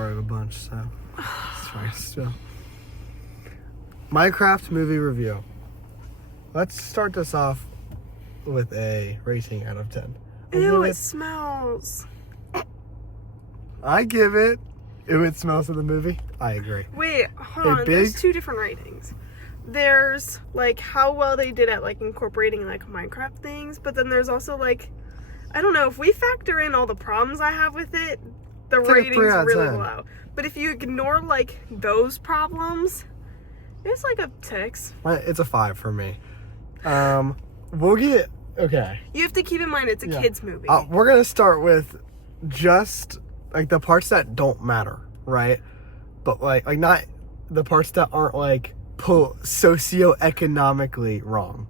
farted a bunch, so sorry. Still, Minecraft movie review. Let's start this off with a rating out of 10. Ew, it smells. I give it. Ew, it smells of the movie. I agree. Wait, hold on. There's two different ratings. There's like how well they did at like incorporating like Minecraft things, but then there's also like, I don't know, if we factor in all the problems I have with it, the rating's really low. But if you ignore like those problems, it's like a 6. It's a 5 for me. We'll get okay. You have to keep in mind it's a kids movie. We're gonna start with just like the parts that don't matter, right? But like not the parts that aren't like socioeconomically wrong.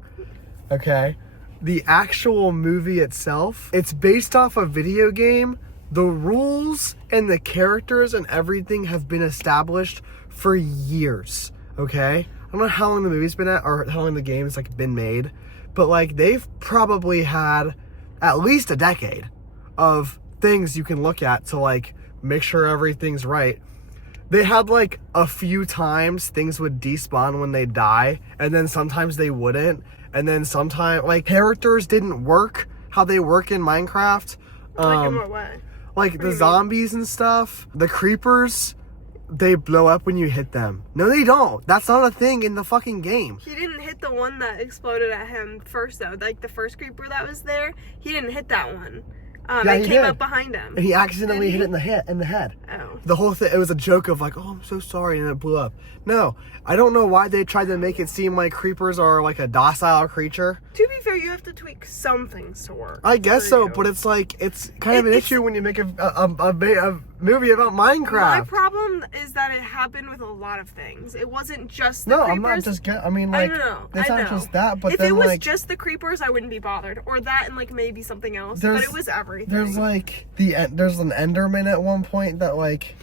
Okay? The actual movie itself, it's based off a video game. The rules and the characters and everything have been established for years. Okay? I don't know how long the movie's been at or how long the game's like been made, but like they've probably had at least a decade of things you can look at to like make sure everything's right. They had like a few times things would despawn when they die, and then sometimes they wouldn't, and then sometimes like characters didn't work how they work in Minecraft. Like in what way? Like the zombies and stuff, the creepers, they blow up when you hit them. No, they don't. That's not a thing in the fucking game. He didn't hit the one that exploded at him first, though. Like the first creeper that was there, he didn't hit that one. It came up behind him. And he accidentally hit it in the head. Oh. The whole thing, it was a joke of like, oh, I'm so sorry, and it blew up. No, I don't know why they tried to make it seem like creepers are like a docile creature. To be fair, you have to tweak some things to work. I guess so, but it's like, it's kind of an issue when you make a movie about Minecraft. My problem is that it happened with a lot of things. It wasn't just the creepers. I'm not just I mean, like, it's not just that, but if then, it was like, just the creepers, I wouldn't be bothered. Or that and, like, maybe something else. But it was everything. There's, like, there's an Enderman at one point that, like,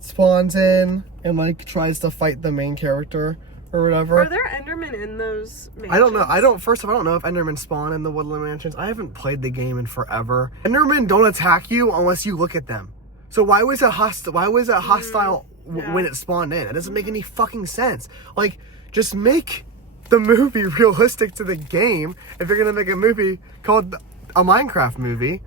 spawns in and, like, tries to fight the main character or whatever. Are there Endermen in those mansions? I don't know. First of all, I don't know if Endermen spawn in the Woodland Mansions. I haven't played the game in forever. Endermen don't attack you unless you look at them. So why was it hostile when it spawned in? It doesn't make any fucking sense. Like, just make the movie realistic to the game if you're gonna make a movie called a Minecraft movie.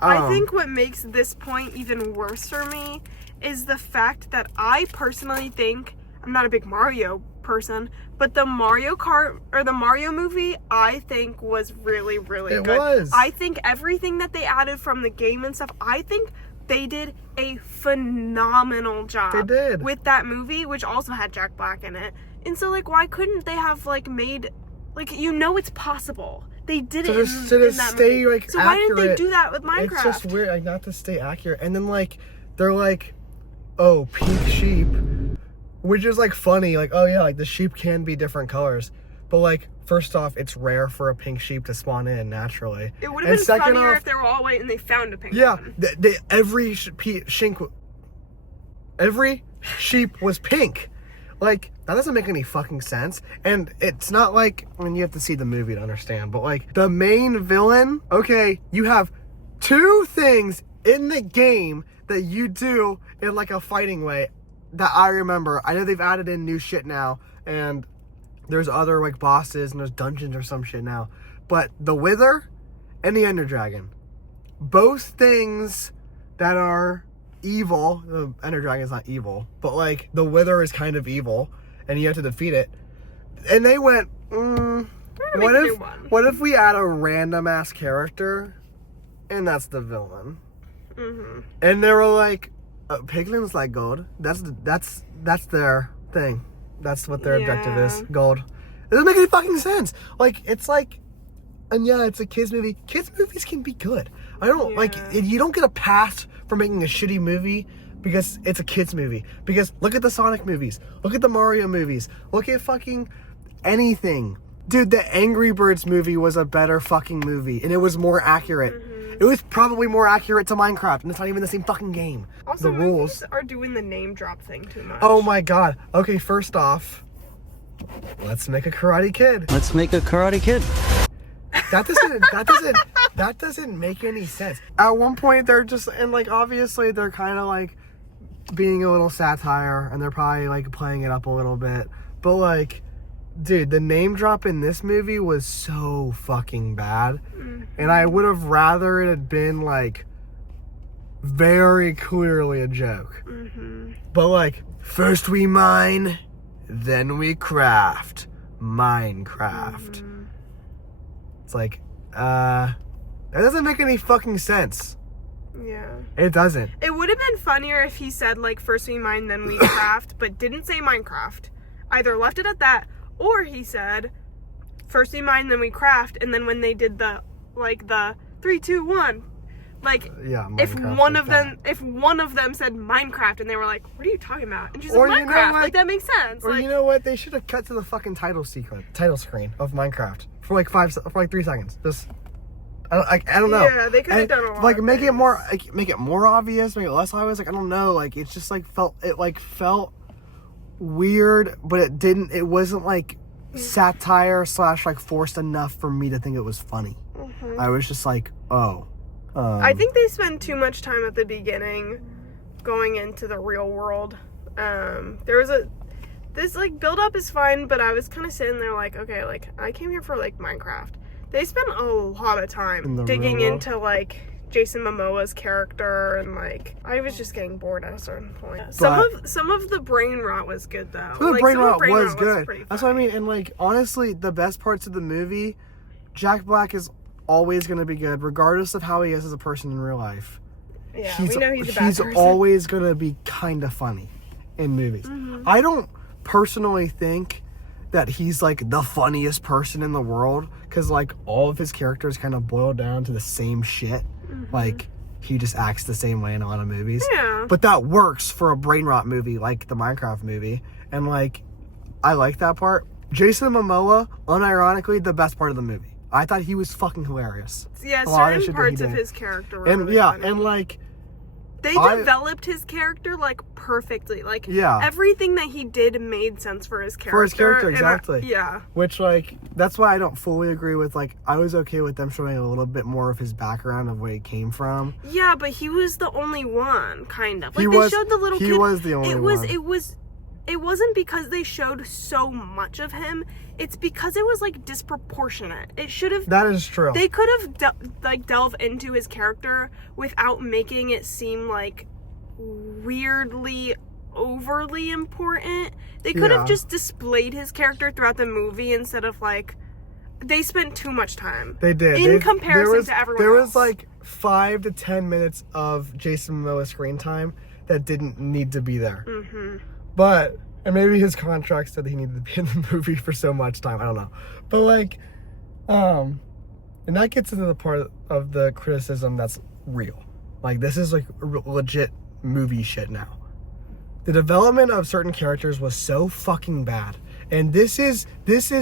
I think what makes this point even worse for me is the fact that I personally think, I'm not a big Mario person, but the Mario Kart or the Mario movie, I think was really, really good. It was. I think everything that they added from the game and stuff, I think they did a phenomenal job. They did. With that movie, which also had Jack Black in it. And so, like, why couldn't they have, like, made, like, it's possible. They did it in that movie. Like, so accurate. Why didn't they do that with Minecraft? It's just weird, like, not to stay accurate. And then, like, they're like, oh, pink sheep, which is, like, funny. Like, oh, yeah, like, the sheep can be different colors. But, like, first off, it's rare for a pink sheep to spawn in naturally. It would have been funnier if they were all white and they found a pink one. Yeah, every sheep was pink. Like, that doesn't make any fucking sense. And it's not like, I mean, you have to see the movie to understand, but like, the main villain, okay, you have 2 things in the game that you do in like a fighting way that I remember. I know they've added in new shit now, and there's other like bosses and there's dungeons or some shit now. But the Wither and the Ender Dragon, both things that are evil. The Ender Dragon is not evil, but like the Wither is kind of evil, and you have to defeat it. And they went, what if we add a random ass character, and that's the villain? Mm-hmm. And they were like, piglins like gold. That's their thing. That's what their objective is. Gold. It doesn't make any fucking sense. Like, it's like, and yeah, it's a kids movie. Kids movies can be good. I don't like, you don't get a pass for making a shitty movie because it's a kids movie. Because look at the Sonic movies. Look at the Mario movies. Look at fucking anything. Dude, the Angry Birds movie was a better fucking movie, and it was more accurate. Mm-hmm. It was probably more accurate to Minecraft, and it's not even the same fucking game. Also, the rules are doing the name drop thing too much. Oh my god. Okay, first off, let's make a Karate Kid. Let's make a Karate Kid. That doesn't make any sense. At one point, they're just, and like obviously they're kind of like being a little satire, and they're probably like playing it up a little bit. But like, dude, the name drop in this movie was so fucking bad. And I would have rather it had been like very clearly a joke. But like, first we mine, then we craft. Minecraft. It's like, that doesn't make any fucking sense. Yeah. It doesn't. It would have been funnier if he said, like, first we mine, then we craft, but didn't say Minecraft. Either left it at that, or he said, first we mine, then we craft, and then when they did the 3, 2, 1, like, yeah, if one of them said Minecraft, and they were like, what are you talking about? And she's like, Minecraft, like, that makes sense. Or like, you know what? They should have cut to the fucking title screen of Minecraft for like 3 seconds. Just, I don't know. Yeah, they could have done a lot. Like, make it more obvious, make it less obvious. Like, I don't know. Like, it's just like felt weird, but it wasn't like satire / like forced enough for me to think it was funny. I was just like, oh. I think they spend too much time at the beginning going into the real world. This like build up is fine, but I was kind of sitting there like, okay, like I came here for like Minecraft. They spent a lot of time digging into like Jason Momoa's character, and like I was just getting bored at a certain point. Some of the brain rot was good though. The brain rot was good. That's what I mean. And like honestly, the best parts of the movie, Jack Black is always going to be good, regardless of how he is as a person in real life. Yeah, we know he's a bad person. He's always going to be kind of funny in movies. I don't personally think that he's like the funniest person in the world, because like all of his characters kind of boil down to the same shit. Like he just acts the same way in a lot of movies. Yeah. But that works for a brain rot movie like the Minecraft movie, and like I like that part. Jason Momoa, unironically, the best part of the movie. I thought he was fucking hilarious. Yeah, certain parts of his character were really funny. And like they developed his character like perfectly. Like everything that he did made sense for his character. For his character, exactly. Yeah. Which like that's why I don't fully agree with like I was okay with them showing a little bit more of his background of where he came from. Yeah, but he was the only one, kind of. Like they showed the little kid. He was the only one. It wasn't because they showed so much of him. It's because it was like disproportionate. It should have. That is true. They could have delve into his character without making it seem like weirdly overly important. They could have just displayed his character throughout the movie instead of like. They spent too much time. They did. In comparison to everyone else. There was like 5 to 10 minutes of Jason Momoa screen time that didn't need to be there. But, and maybe his contract said that he needed to be in the movie for so much time. I don't know. But like, and that gets into the part of the criticism that's real. Like, this is like legit movie shit now. The development of certain characters was so fucking bad. And this is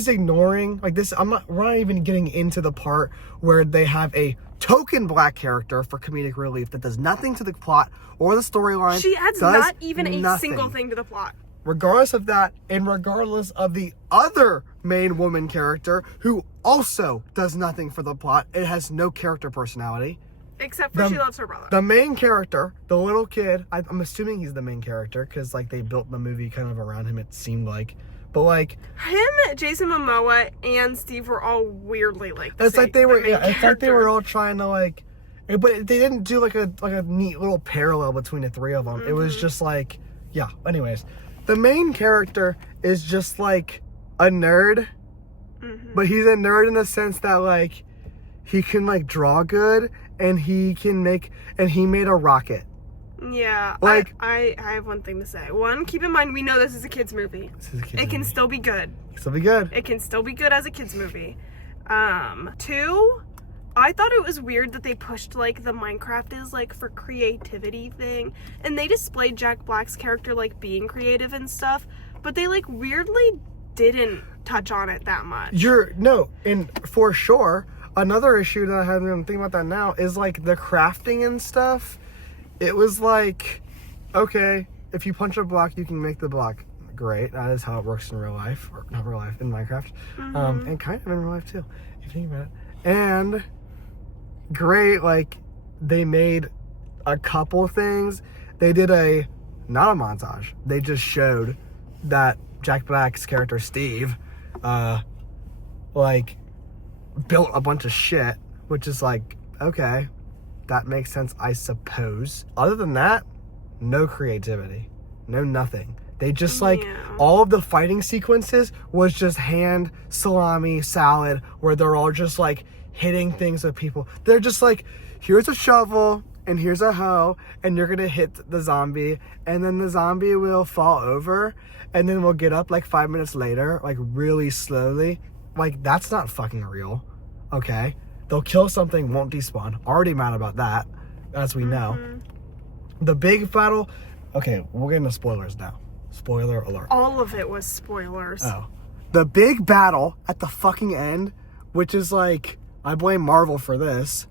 ignoring, like this, we're not even getting into the part where they have a token black character for comedic relief that does nothing to the plot or the storyline. She adds not even a single thing to the plot. Regardless of that, and regardless of the other main woman character who also does nothing for the plot, it has no character personality. Except for she loves her brother. The main character, the little kid, I'm assuming he's the main character because like they built the movie kind of around him, it seemed like. But like him, Jason Momoa, and Steve were all weirdly like. It's like they were. It's like they were all trying to like, but they didn't do like a neat little parallel between the three of them. It was just like, yeah. Anyways, the main character is just like a nerd, but he's a nerd in the sense that like he can like draw good and he made a rocket. Yeah, like I have one thing to say. One, keep in mind we know this is a kids movie. It can still be good. It can still be good as a kids movie. 2, I thought it was weird that they pushed like the Minecraft is like for creativity thing, and they displayed Jack Black's character like being creative and stuff, but they like weirdly didn't touch on it that much. And for sure, another issue that I haven't even think about that now is like the crafting and stuff. It was like, okay, if you punch a block, you can make the block. Great. That is how it works in real life. Or not real life, in Minecraft. And kind of in real life, too, if you think about it. And great, like, they made a couple things. They did a not a montage. They just showed that Jack Black's character Steve, like, built a bunch of shit, which is like, okay, that makes sense, I suppose. Other than that, no creativity, no nothing. They just like, all of the fighting sequences was just hand salami salad, where they're all just like hitting things with people. They're just like, here's a shovel and here's a hoe, and you're gonna hit the zombie, and then the zombie will fall over, and then we'll get up like 5 minutes later, like really slowly. Like, that's not fucking real, okay? They'll kill something, won't despawn. Already mad about that, as we know. The big battle, okay, we'll get into spoilers now. Spoiler alert. All of it was spoilers. Oh. The big battle at the fucking end, which is like, I blame Marvel for this.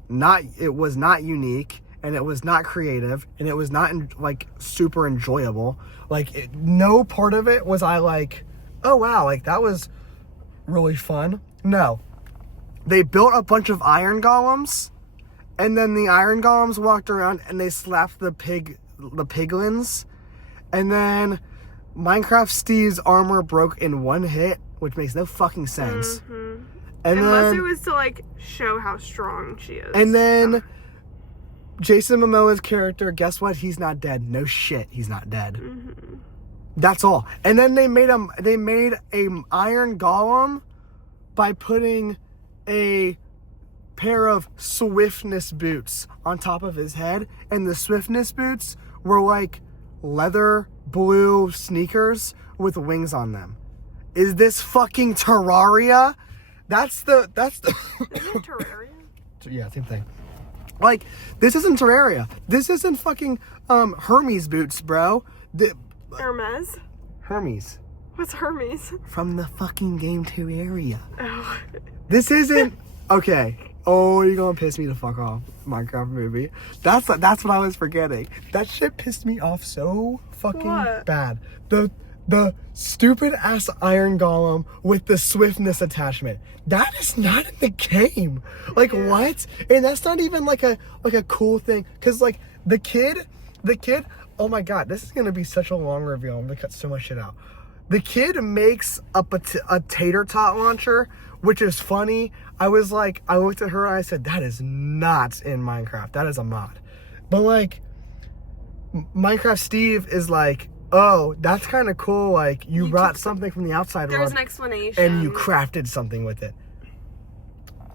It was not unique, and it was not creative, and it was not like super enjoyable. Like, no part of it was I like, oh wow, like that was really fun. No. They built a bunch of iron golems, and then the iron golems walked around and they slapped the piglins, and then Minecraft Steve's armor broke in one hit, which makes no fucking sense. Unless it was to like show how strong she is. And then Jason Momoa's character, guess what? He's not dead. No shit, he's not dead. That's all. And then they made a iron golem by putting a pair of swiftness boots on top of his head, and the swiftness boots were like leather blue sneakers with wings on them. Is this fucking Terraria? That's the Is it Terraria? Yeah, same thing. Like, this isn't Terraria. This isn't fucking Hermes boots, bro. Hermes? Hermes. What's Hermes? From the fucking game Terraria. Oh. This isn't... Okay. Oh, you're gonna piss me the fuck off, Minecraft movie. That's what I was forgetting. That shit pissed me off so fucking bad. The stupid ass iron golem with the swiftness attachment. That is not in the game. Like, what? And that's not even like a cool thing. Cause like the kid, oh my god, this is gonna be such a long reveal. I'm gonna cut so much shit out. The kid makes a tater tot launcher, which is funny. I looked at her and I said, that is not in Minecraft. That is a mod. But like, Minecraft Steve is like, oh, that's kind of cool. Like, you brought something from the outside world. There was an explanation. And you crafted something with it.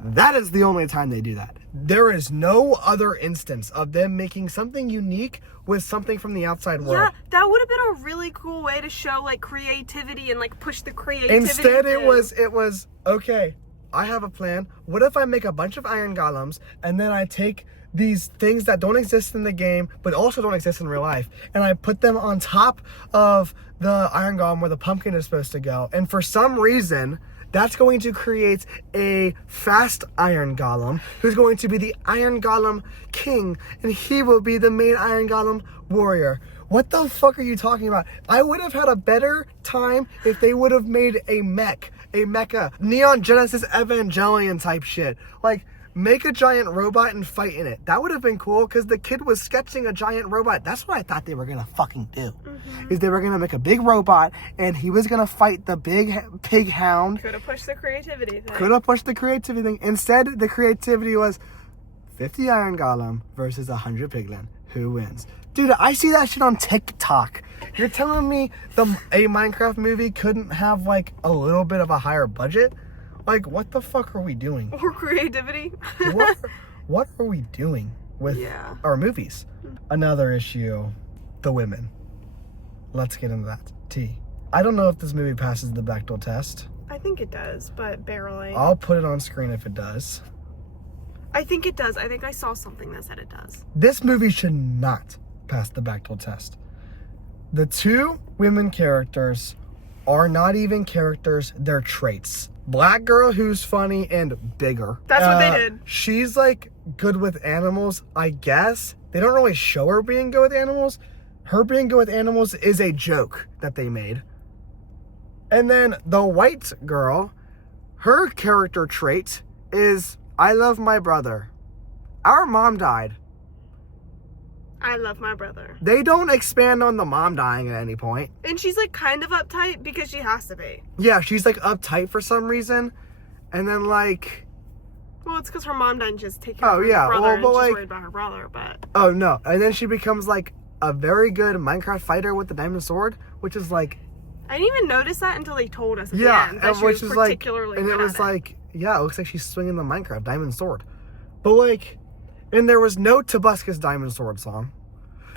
That is the only time they do that. There is no other instance of them making something unique with something from the outside world. Yeah, that would have been a really cool way to show like creativity and like push the creativity. Instead, it was okay. I have a plan. What if I make a bunch of iron golems, and then I take these things that don't exist in the game, but also don't exist in real life, and I put them on top of the iron golem where the pumpkin is supposed to go, and for some reason, that's going to create a fast iron golem who's going to be the iron golem king, and he will be the main iron golem warrior. What the fuck are you talking about? I would have had a better time if they would have made a mecha, Neon Genesis Evangelion type shit. Like, make a giant robot and fight in it. That would have been cool, because the kid was sketching a giant robot. That's what I thought they were gonna fucking do. Is they were gonna make a big robot, and he was gonna fight the big pig hound. Could have pushed the creativity thing. Instead, the creativity was 50 iron golem versus 100 piglin. Who wins? Dude, I see that shit on TikTok. You're telling me a Minecraft movie couldn't have like a little bit of a higher budget? Like, what the fuck are we doing? Or creativity? What are we doing with our movies? Another issue, the women. Let's get into that. T. I don't know if this movie passes the Bechdel test. I think it does, but barely. I'll put it on screen if it does. I think it does. I think I saw something that said it does. This movie should not pass the Bechdel test. The two women characters are not even characters, they're traits. Black girl who's funny and bigger. That's what they did. She's like good with animals, I guess. They don't really show her being good with animals. Her being good with animals is a joke that they made. And then the white girl, her character trait is, I love my brother. Our mom died. I love my brother. They don't expand on the mom dying at any point. And she's like kind of uptight because she has to be. Yeah, she's like uptight for some reason. And then like... Well, it's because her mom didn't just take care of her brother, well, and but she's like, worried about her brother, but... Oh, no. And then she becomes, like, a very good Minecraft fighter with the diamond sword, which is, like... I didn't even notice that until they told us at the end, that she which was is, particularly and good it was, at like, yeah, it looks like she's swinging the Minecraft diamond sword. But, like, and there was no Tobuscus diamond sword song.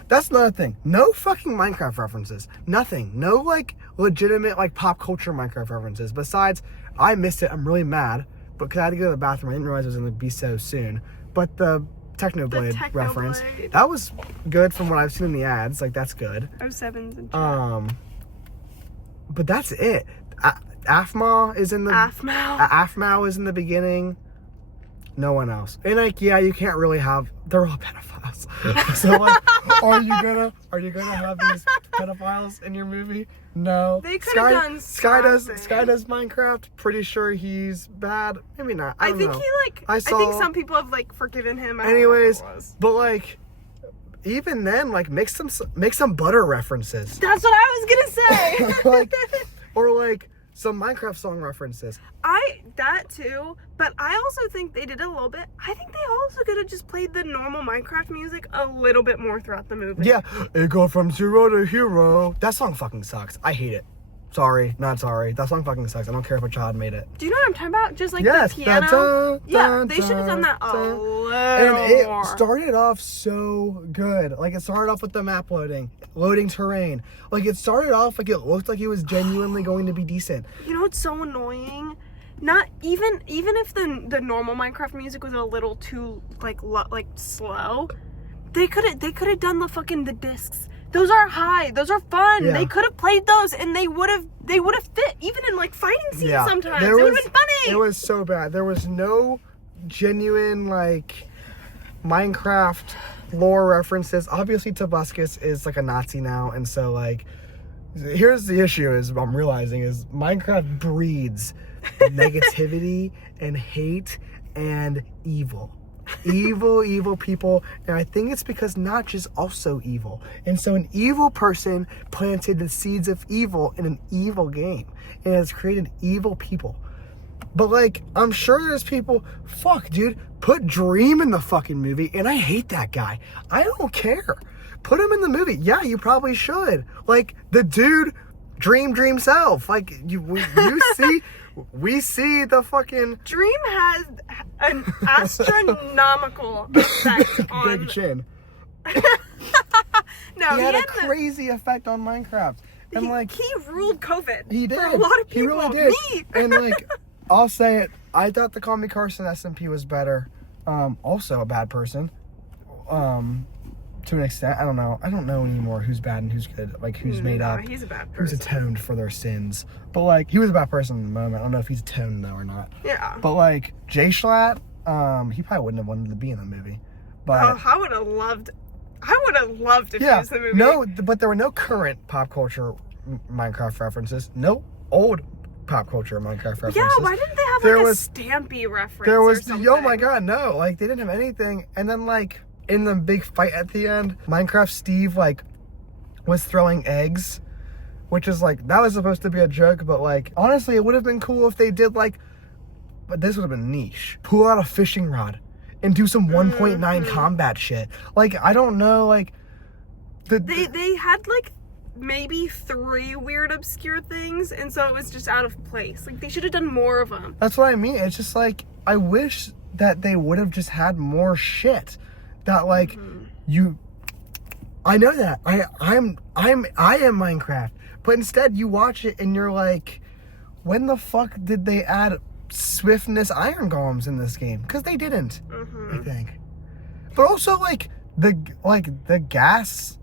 That's another thing. No fucking Minecraft references. Nothing. No, like, legitimate, like, pop culture Minecraft references. Besides, I missed it. I'm really mad. Because I had to go to the bathroom. I didn't realize it was going to be so soon. But the Technoblade reference, that was good from what I've seen in the ads. Like, that's good. 07's and chat. But that's it. Afmao is in the... Afmao is in the beginning. No one else. And, like, yeah, you can't really have... They're all pedophiles. So, like, are you gonna have these pedophiles in your movie? No. They could have done Sky does Minecraft. Pretty sure he's bad. Maybe not. I don't know. I think some people have like forgiven him. Anyways, but like even then, like make some butter references. That's what I was gonna say. Like, or like some Minecraft song references. That too, but I also think they did a little bit. I think they also could have just played the normal Minecraft music a little bit more throughout the movie. Yeah, it go from zero to hero. That song fucking sucks. I hate it. Sorry, not sorry. That song fucking sucks. I don't care if a child made it. Do you know what I'm talking about? Just like yes, the piano. Yeah, they should have done that a little and it more. Started off so good. Like it started off with the map loading terrain. Like it started off like it looked like it was genuinely going to be decent. You know what's so annoying? Not even if the normal Minecraft music was a little too like slow, they could have done the discs. Those are high. Those are fun. Yeah. They could have played those, and they would have fit even in like fighting scenes. Yeah. Sometimes it would have been funny. It was so bad. There was no genuine like Minecraft lore references. Obviously, Tobuscus is like a Nazi now, and so like here's the issue: is I'm realizing is Minecraft breeds negativity and hate and evil. Evil people, and I think it's because Notch is also evil, and so an evil person planted the seeds of evil in an evil game and has created evil people. But like I'm sure there's people, fuck dude, put Dream in the fucking movie, and I hate that guy. I don't care, put him in the movie. Yeah, you probably should. Like the dude dream self, like we see the fucking Dream has an astronomical effect on big chin. No, he had a crazy effect on Minecraft, and he ruled COVID. He did. For a lot of people. He really did. Me. And like, I'll say it. I thought the Call Me Carson SMP was better. Also a bad person. To an extent, I don't know anymore who's bad and who's good, like who's made up, he's a bad person, who's atoned for their sins. But like he was a bad person in the moment. I don't know if he's atoned though or not. Yeah. But like Jay Schlatt, he probably wouldn't have wanted to be in the movie. But I would have loved if he was in the movie. No, but there were no current pop culture Minecraft references. No old pop culture Minecraft references. Yeah, why didn't they have like a Stampy reference? There was or something? Oh my god, no! Like they didn't have anything, and then like. In the big fight at the end, Minecraft Steve like was throwing eggs, which is like that was supposed to be a joke, but like honestly it would have been cool if they did like, but this would have been niche. Pull out a fishing rod and do some 1.9 combat shit. Like I don't know, like they had like maybe 3 weird obscure things, and so it was just out of place. Like they should have done more of them. That's what I mean. It's just like I wish that they would have just had more shit. That like I know that I am Minecraft, but instead you watch it and you're like, when the fuck did they add swiftness iron golems in this game? Because they didn't, I think. But also like the gas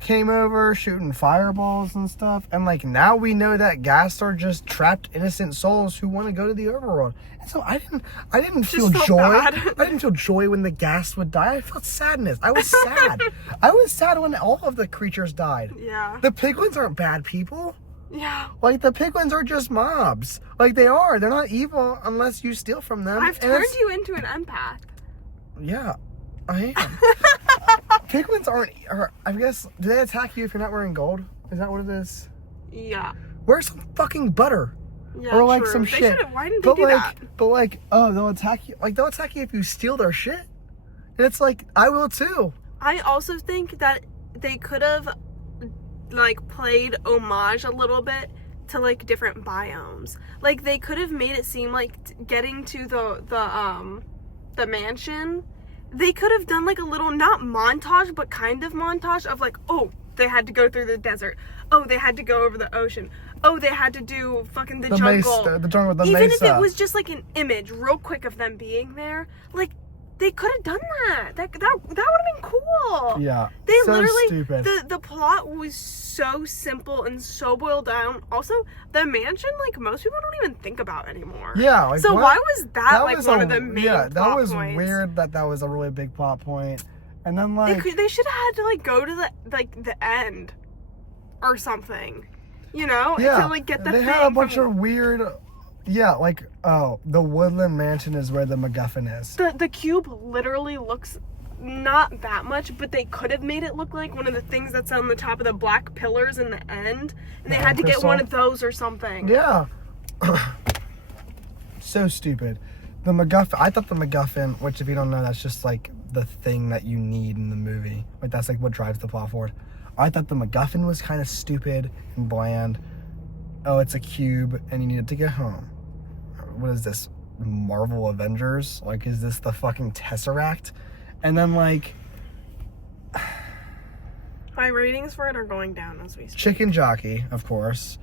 came over shooting fireballs and stuff, and like now we know that gas are just trapped innocent souls who want to go to the overworld. And so I didn't feel joy. I didn't feel joy when the gas would die. I felt sadness. I was sad. I was sad when all of the creatures died. Yeah. The piglins aren't bad people. Yeah. Like the piglins are just mobs. Like they are. They're not evil unless you steal from them. I've turned you into an empath. Yeah, I am. Piglins I guess, do they attack you if you're not wearing gold? Is that what it is? Yeah. Where's some fucking butter? Yeah, or like true. some They shit. why didn't they do that? But like, oh, they'll attack you. Like, they'll attack you if you steal their shit. And it's like, I will too. I also think that they could have, like, played homage a little bit to, like, different biomes. Like, they could have made it seem like getting to the mansion, they could have done, like, a little, not montage, but kind of montage of, like, oh, they had to go through the desert. Oh, they had to go over the ocean. Oh, they had to do fucking the jungle. The jungle with the Even mesa. if it was just, like, an image real quick of them being there, like, they could have done that. That would have been cool. Yeah. They so literally stupid. the plot was so simple and so boiled down. Also, the mansion, like, most people don't even think about anymore. Yeah. Like, so what? why was that like was one of the main that plot was points? weird that was a really big plot point. And then like They should have had to like go to the end or something. You know? yeah, To like get the they thing. had a bunch of weird. Yeah, like, oh, the Woodland Mansion is where the MacGuffin is. The cube literally looks not that much, but they could have made it look like one of the things that's on the top of the black pillars in the end, and they had to get one of those or something. Yeah. So stupid. The MacGuffin, I thought the MacGuffin, which if you don't know, that's just like the thing that you need in the movie. Like, that's like what drives the plot forward. I thought the MacGuffin was kind of stupid and bland. Oh, it's a cube and you needed to get home. What is this? Marvel Avengers? Like, is this the fucking Tesseract? And then like My ratings for it are going down as we speak. Chicken Jockey, of course.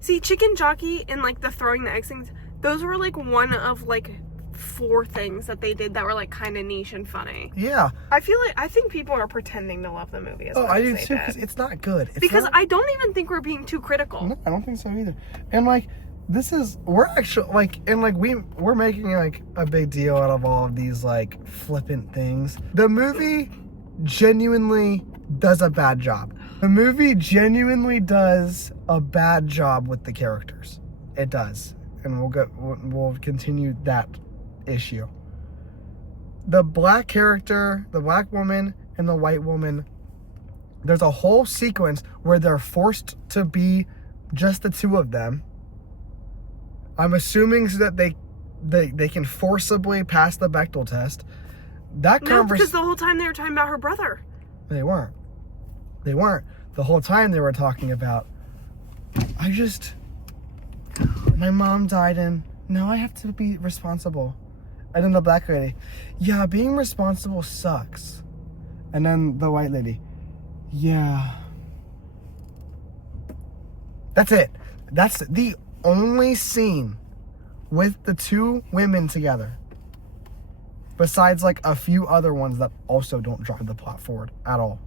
See, Chicken Jockey and like the throwing the eggs things, those were like one of like 4 things that they did that were like kind of niche and funny. Yeah. I think people are pretending to love the movie. Oh, I do too, because it's not good. I don't even think we're being too critical. No, I don't think so either. And like, we're actually like, and like we're making like a big deal out of all of these like flippant things. The movie genuinely does a bad job. The movie genuinely does a bad job with the characters. It does, and we'll continue that issue. The black character, the black woman, and the white woman. There's a whole sequence where they're forced to be just the two of them. I'm assuming so that they can forcibly pass the Bechdel test. No, because the whole time they were talking about her brother. They weren't. The whole time they were talking about, my mom died and now I have to be responsible. And then the black lady, yeah, being responsible sucks. And then the white lady, yeah. That's it. That's the only scene with the two women together. Besides like a few other ones that also don't drive the plot forward at all.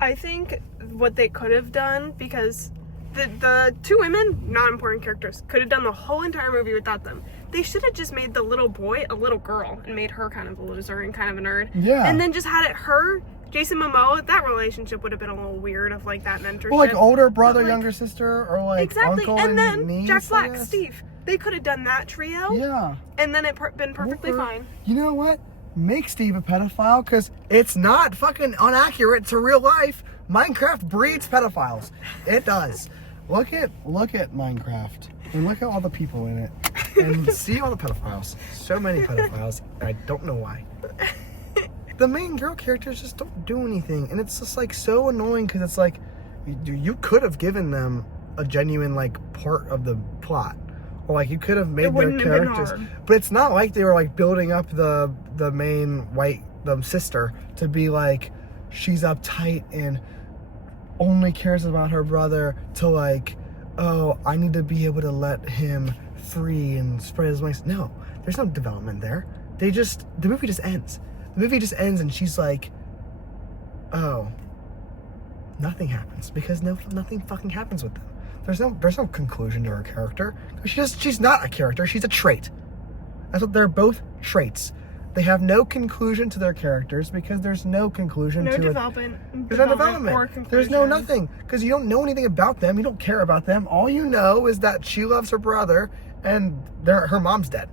I think what they could have done, because the two women, not important characters, could have done the whole entire movie without them. They should have just made the little boy a little girl and made her kind of a loser and kind of a nerd. Yeah. And then just had it her, Jason Momoa, that relationship would have been a little weird of like that mentorship. Well, like older brother, like, younger sister, or like exactly. uncle and then niece, Jack Black, Steve. They could have done that trio. Yeah. And then it been perfectly fine. You know what? Make Steve a pedophile, because it's not fucking inaccurate to real life. Minecraft breeds pedophiles. It does. Look at Minecraft and look at all the people in it and see all the pedophiles. So many pedophiles. I don't know why. The main girl characters just don't do anything, and it's just like so annoying because it's like you could have given them a genuine like part of the plot, or like you could have made their characters. But it's not like they were like building up the main white sister to be like she's uptight and only cares about her brother, to like, oh, I need to be able to let him free and spread his wings. No, there's no development there. The movie just ends. The movie just ends and she's like, oh, nothing happens because nothing fucking happens with them. There's no conclusion to her character. She's not a character, she's a trait. That's what they're both, traits. They have no conclusion to their characters because there's no conclusion to development. There's no development. Or conclusion. There's no nothing. Because you don't know anything about them. You don't care about them. All you know is that she loves her brother and her mom's dead.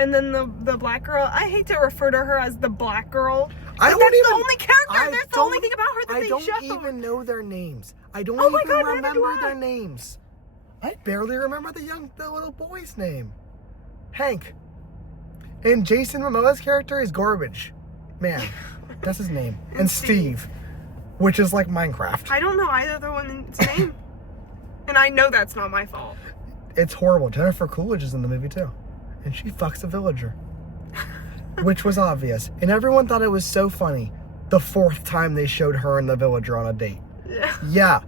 And then the black girl, I hate to refer to her as the black girl. That's the only character. That's the only thing about her that they showed. I don't even know their names. I don't Oh my even God, remember their names. I barely remember the little boy's name. Hank. And Jason Momoa's character is Garbage Man. That's his name. And Steve, which is like Minecraft. I don't know either the one's name. And I know that's not my fault. It's horrible. Jennifer Coolidge is in the movie too. And she fucks a villager. Which was obvious. And everyone thought it was so funny the 4th time they showed her and the villager on a date. Yeah.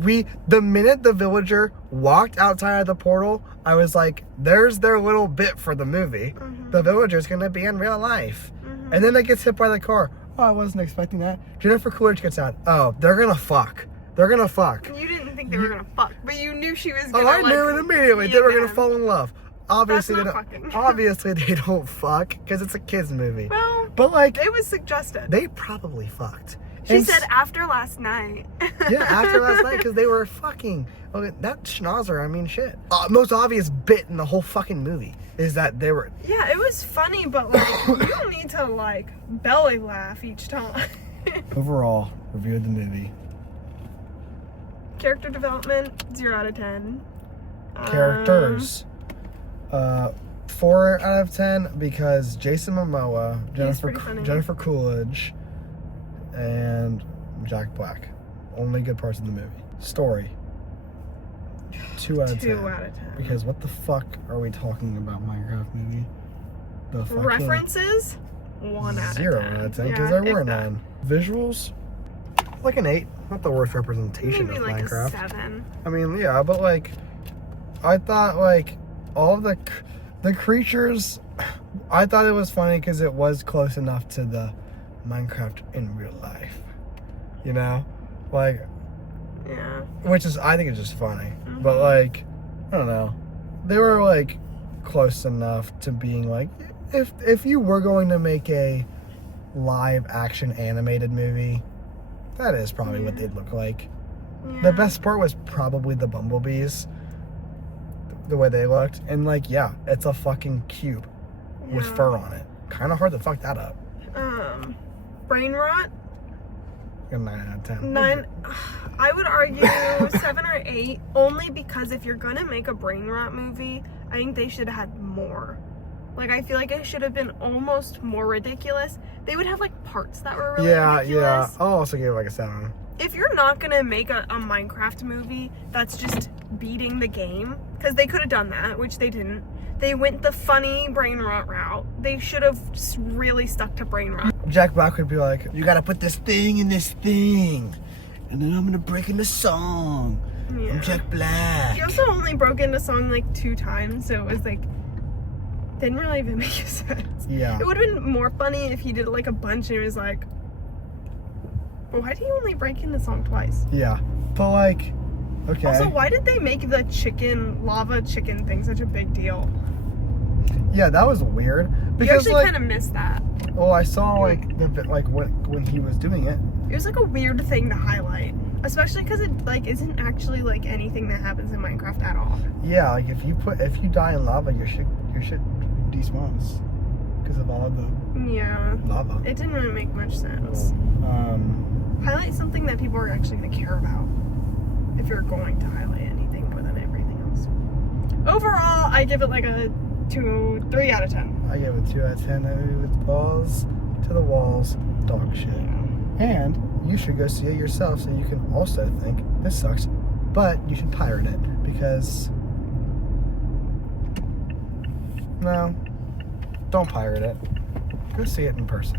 The minute the villager walked outside of the portal, I was like, there's their little bit for the movie. Mm-hmm. The villager's gonna be in real life. Mm-hmm. And then it gets hit by the car. Oh, I wasn't expecting that. Jennifer Coolidge gets out. Oh, they're gonna fuck. They're gonna fuck. You didn't think they were gonna fuck, but you knew she was gonna. Oh, I knew it immediately. They were gonna fall in love. Obviously, That's not fucking. Obviously, they don't fuck because it's a kids movie. Well, but like it was suggested. They probably fucked. She said after last night. Yeah, after last night because they were fucking. Okay, that schnauzer. I mean, shit. Most obvious bit in the whole fucking movie is that they were. Yeah, it was funny, but like you don't need to like belly laugh each time. Overall, review of the movie. Character development 0 out of 10. Characters. 4 out of 10 because Jason Momoa, Jennifer Coolidge, and Jack Black. Only good parts of the movie. Story. 2 out of 10. 2 out of 10. Because what the fuck are we talking about Minecraft movie? The fucking references? 1 out of 10. 0 out of 10 because there were none. Visuals? Like an 8. Not the worst representation maybe of like Minecraft. A 7. I mean, yeah, but like, I thought like all of the creatures, I thought it was funny because it was close enough to the Minecraft in real life, you know, like, yeah, which is I think it's just funny, but like, I don't know, they were like close enough to being like, if you were going to make a live action animated movie, that is probably what they'd look like. Yeah. The best part was probably the bumblebees, the way they looked, and like, yeah, it's a fucking cube with fur on it. Kind of hard to fuck that up. Brain rot. A 9 out of 10. 9. I would argue 7 or 8, only because if you're gonna make a brain rot movie, I think they should have had more. Like, I feel like it should have been almost more ridiculous. They would have like parts that were really ridiculous. Yeah. I'll also give it like a 7. If you're not gonna make a Minecraft movie that's just beating the game, because they could have done that, which they didn't. They went the funny brain rot route. They should have really stuck to brain rot. Jack Black would be like, you gotta put this thing in this thing, and then I'm gonna break into song. Yeah. I'm Jack Black. He also only broke into song like 2 times, so it was like, didn't really even make sense. Yeah. It would have been more funny if he did like a bunch and it was like, well, why did he only break into song twice? Yeah, but like, okay. Also, why did they make the lava chicken thing such a big deal? Yeah, that was weird. Because, you actually kind of missed that. Well, I saw like when he was doing it. It was like a weird thing to highlight, especially because it like isn't actually like anything that happens in Minecraft at all. Yeah, like if you die in lava, your shit despawns because of all the lava. It didn't really make much sense. Highlight something that people are actually going to care about if you're going to highlight anything more than everything else. Overall, I give it like a 3 out of 10. I give it 2 out of 10. That movie with balls to the walls, dog shit. Yeah. And you should go see it yourself so you can also think this sucks, but you should pirate it because no, don't pirate it. Go see it in person.